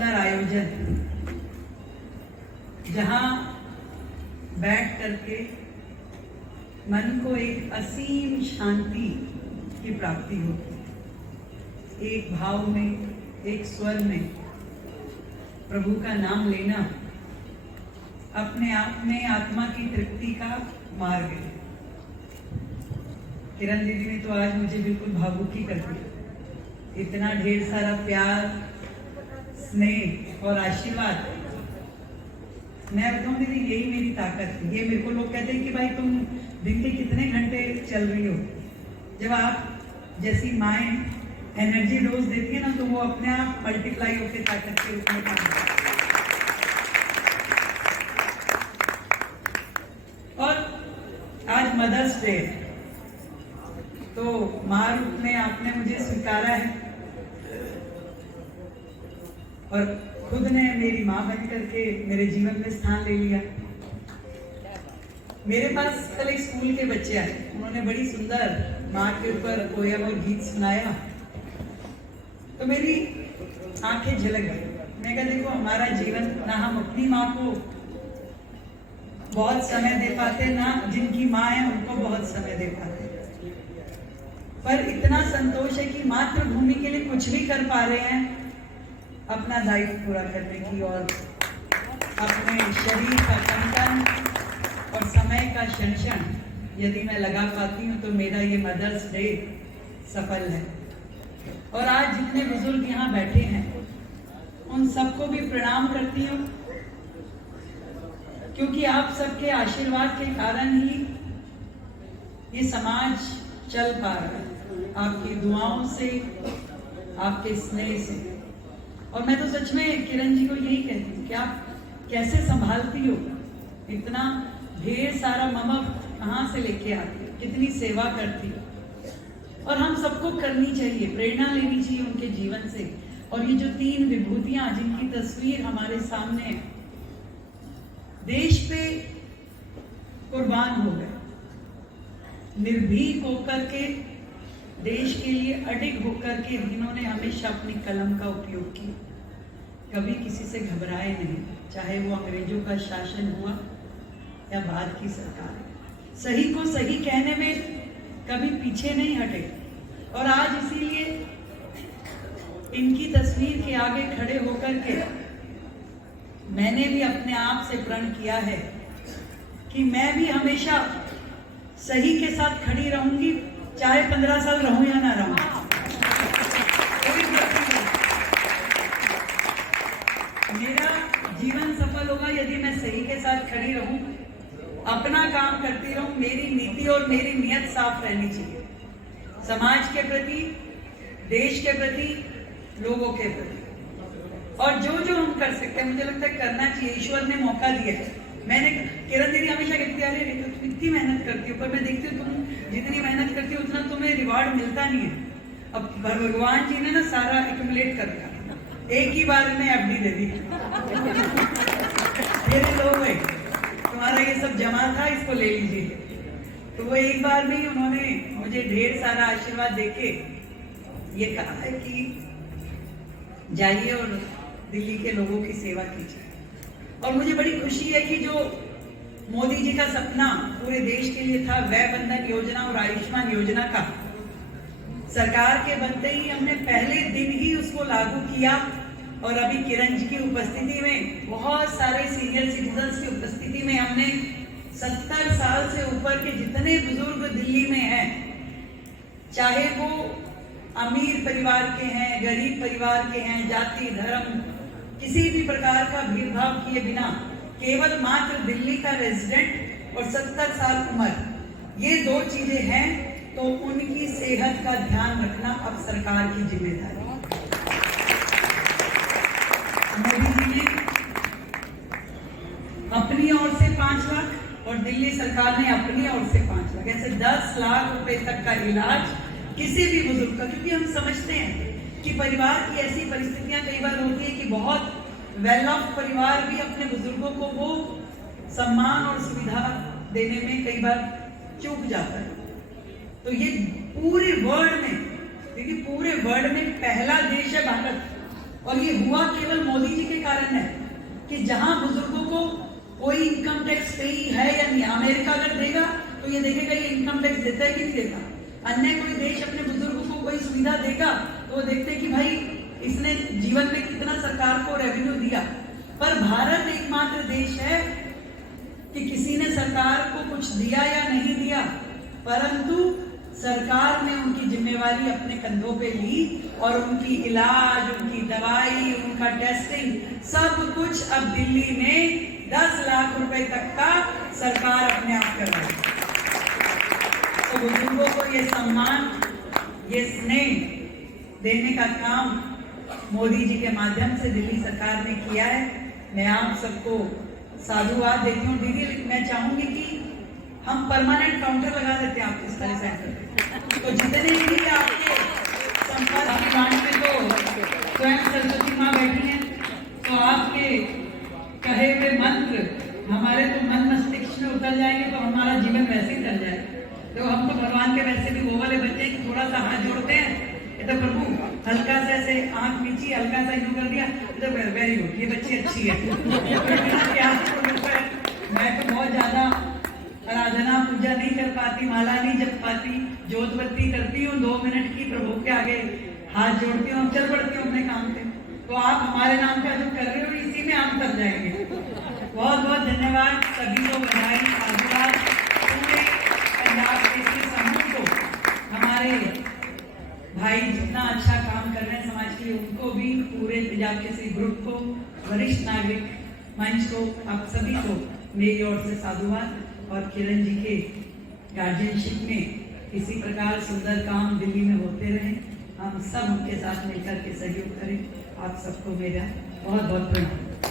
सुंदर आयोजन, जहां बैठ करके मन को एक असीम शांति की प्राप्ति होती है। एक भाव में, एक स्वर में प्रभु का नाम लेना अपने आप में आत्मा की तृप्ति का मार्ग है। किरण दीदी ने तो आज मुझे बिल्कुल भावुकी कर दिया। इतना ढेर सारा प्यार, स्नेह और आशीर्वाद। मैं बताऊं दीदी, यही मेरी ताकत है। ये मेरे को लोग कहते हैं कि भाई तुम दिन के कितने घंटे चल रही हो। जब आप जैसी माएँ एनर्जी डोज देती है ना, तो वो अपने आप मल्टीप्लाई होकर ताकत के रूप में काम करती है। और आज मदर्स डे, तो माँ रूप में आपने मुझे स्वीकारा है और खुद ने मेरी माँ बन करके मेरे जीवन में स्थान ले लिया। मेरे पास कल एक स्कूल के बच्चे आए, उन्होंने बड़ी सुंदर माँ के ऊपर पोयम और गीत सुनाया, तो मेरी आंखें झलक गई। मैं कहा देखो, हमारा जीवन, ना हम अपनी माँ को बहुत समय दे पाते, ना जिनकी माँ है उनको बहुत समय दे पाते, पर इतना संतोष है कि मातृभूमि के लिए कुछ भी कर पा रहे हैं अपना दायित्व पूरा करने की, और अपने शरीर का कंकन और समय का क्षण यदि मैं लगा पाती हूँ तो मेरा ये मदर्स डे सफल है। और आज जितने बुजुर्ग यहाँ बैठे हैं उन सबको भी प्रणाम करती हूँ, क्योंकि आप सबके आशीर्वाद के कारण ही ये समाज चल पा रहा है, आपकी दुआओं से, आपके स्नेह से। और मैं तो सच में किरण जी को यही कहती हूँ कि आप कैसे संभालती हो, इतना ढेर सारा ममक कहाँ से लेके आती हो, कितनी सेवा करती हो। और हम सबको करनी चाहिए, प्रेरणा लेनी चाहिए उनके जीवन से। और ये जो 3 विभूतियां जिनकी तस्वीर हमारे सामने है, देश पे कुर्बान हो गए, निर्भीक होकर के, देश के लिए अडिग होकर के इन्होंने हमेशा अपनी कलम का उपयोग किया। कभी किसी से घबराए नहीं, चाहे वो अंग्रेजों का शासन हुआ या बाद की सरकार। सही को सही कहने में कभी पीछे नहीं हटे। और आज इसीलिए इनकी तस्वीर के आगे खड़े होकर के मैंने भी अपने आप से प्रण किया है कि मैं भी हमेशा सही के साथ खड़ी रहूंगी, चाहे 15 साल रहूं या ना रहूं। मेरा जीवन सफल होगा यदि मैं सही के साथ खड़ी रहूं, अपना काम करती रहूं। मेरी नीति और मेरी नियत साफ रहनी चाहिए, समाज के प्रति, देश के प्रति, लोगों के प्रति। और जो जो हम कर सकते हैं, मुझे लगता है करना चाहिए। ईश्वर ने मौका दिया है। मैंने किरण दीदी हमेशा कहती है, तुम इतनी मेहनत करती हो, पर मैं देखती हूँ तुम जितनी मेहनत करती हो उतना तुम्हें रिवार्ड मिलता नहीं है। अब भगवान जी ने ना सारा एक्यूमुलेट कर दिया, एक ही बार में एफडी दे दी, मेरे लो भाई तुम्हारा ये सब जमा था, इसको ले लीजिए। तो वो एक बार में ही उन्होंने मुझे ढेर सारा आशीर्वाद देके ये कहा है कि जाइए और दिल्ली के लोगों की सेवा कीजिए। और मुझे बड़ी खुशी है कि जो मोदी जी का सपना पूरे देश के लिए था, वय वंदन योजना और आयुष्मान योजना का, सरकार के बनते ही हमने पहले दिन ही उसको लागू किया। और अभी किरण जी की उपस्थिति में, बहुत सारे सीनियर सिटीजन्स की उपस्थिति में, हमने 70 साल से ऊपर के जितने बुजुर्ग दिल्ली में हैं, चाहे वो अमीर परिवार के हैं, गरीब परिवार के हैं, जाति धर्म किसी भी प्रकार का भेदभाव किए बिना, केवल मात्र दिल्ली का रेजिडेंट और 70 साल उम्र, ये 2 चीजें हैं, तो उनकी सेहत का ध्यान रखना अब सरकार की जिम्मेदारी है। मोदी जी ने अपनी ओर से 5 लाख और दिल्ली सरकार ने अपनी ओर से 5 लाख, ऐसे 10 लाख रुपए तक का इलाज किसी भी बुजुर्ग का। क्योंकि हम समझते हैं कि परिवार की ऐसी परिस्थितियां कई बार होती है कि बहुत वेल ऑफ परिवार भी अपने बुजुर्गों को वो सम्मान और सुविधा देने में कई बार चूक जाता है। तो ये पूरे वर्ल्ड में, देखिए पूरे वर्ल्ड में पहला देश है भारत और ये हुआ केवल मोदी जी के कारण है कि जहां बुजुर्गों को कोई इनकम टैक्स पे है या नहीं। अमेरिका अगर देगा तो ये देखेगा ये इनकम टैक्स देता है कि नहीं देता। अन्य कोई देश अपने बुजुर्गों को कोई सुविधा देगा तो वो देखते कि भाई इसने जीवन में कितना सरकार को रेवेन्यू दिया। पर भारत एकमात्र देश है कि किसी ने सरकार को कुछ दिया या नहीं दिया, परंतु सरकार ने उनकी जिम्मेवारी अपने कंधों पे ली और उनकी इलाज, उनकी दवाई, उनका टेस्टिंग सब कुछ अब दिल्ली में 10 लाख रुपए तक का सरकार अपने आप कर रही है। तो बुजुर्गों को ये सम्मान, ये स्नेह देने का काम मोदी जी के माध्यम से दिल्ली सरकार ने किया है। मैं आप सबको साधुवाद देती हूँ। दीदी मैं चाहूंगी कि हम परमानेंट काउंटर लगा देते हैं आपके सारे सेंटर पे, तो जितने भी आपके संपर्क में तो स्वयं सरस्वती माँ बैठी हैं, तो आपके कहे हुए मंत्र हमारे तो मन मस्तिष्क में उतर जाएंगे, तो हमारा जीवन वैसे ही चल जाएगा। तो हम तो भगवान के वैसे भी वो वाले बच्चे कि थोड़ा सा हाथ जोड़ते हैं, ये तो प्रभु हल्का से ऐसे आंख नीची हल्का सा यूं कर दिया, तो वेरी गुड, ये बच्ची अच्छी है। मैं तो बहुत ज्यादा आराधना पूजा नहीं कर पाती, माला नहीं जप पाती, जोत बत्ती करती हूँ 2 मिनट की, प्रभु के आगे हाथ जोड़ती हूँ, चल पड़ती हूँ अपने काम पे। तो आप हमारे नाम का जो कर रहे हो इसी में हम कर जाएंगे। बहुत बहुत धन्यवाद सभी को, बधाई आशीर्वाद। पूरे पंजाब के समूह को, हमारे भाई जितना अच्छा काम कर रहे हैं समाज के लिए, उनको भी, पूरे पंजाब के ग्रुप को, वरिष्ठ नागरिक मंच को, आप सभी को मेरी ओर से साधुवाद। और किरण जी के गार्जियनशिप में इसी प्रकार सुंदर काम दिल्ली में होते रहे, हम सब उनके साथ मिलकर के सहयोग करें। आप सबको मेरा बहुत बहुत प्रणाम।